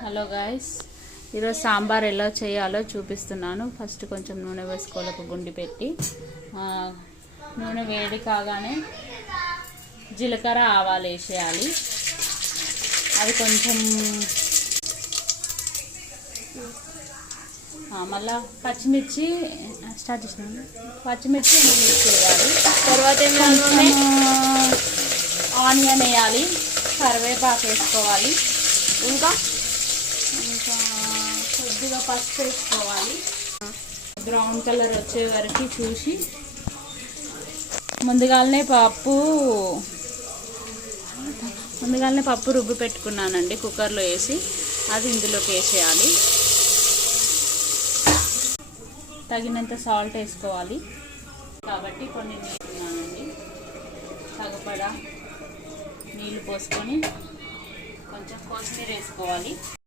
Hello guys, ఈరోజు సాంబార్ ఎలా చేయాలో చూపిస్తున్నాను. ఫస్ట్ కొంచెం నూనె వేసుకోవాలి, ఒక గుండి పెట్టి. నూనె వేడి కాగానే జీలకర్ర ఆవాలు వేసేయాలి. అది కొంచెం మళ్ళీ పచ్చిమిర్చి స్టార్ట్ చేసినాను. పచ్చిమిర్చి వేయాలి. తర్వాత ఆనియన్ వేయాలి, కరివేపాకు వేసుకోవాలి, ఇంకా కొద్దిగా పసుపు వేసుకోవాలి. బ్రౌన్ కలర్ వచ్చే వరకు చూసి ముందుగానే పప్పు రుబ్బు పెట్టుకున్నానండి కుక్కర్లో వేసి. అది ఇందులోకి వేసేయాలి. తగినంత సాల్ట్ వేసుకోవాలి. కాబట్టి కొన్ని వేసుకున్నానండి. సగపడా నీళ్ళు పోసుకొని కొంచెం కొత్తిమీర వేసుకోవాలి.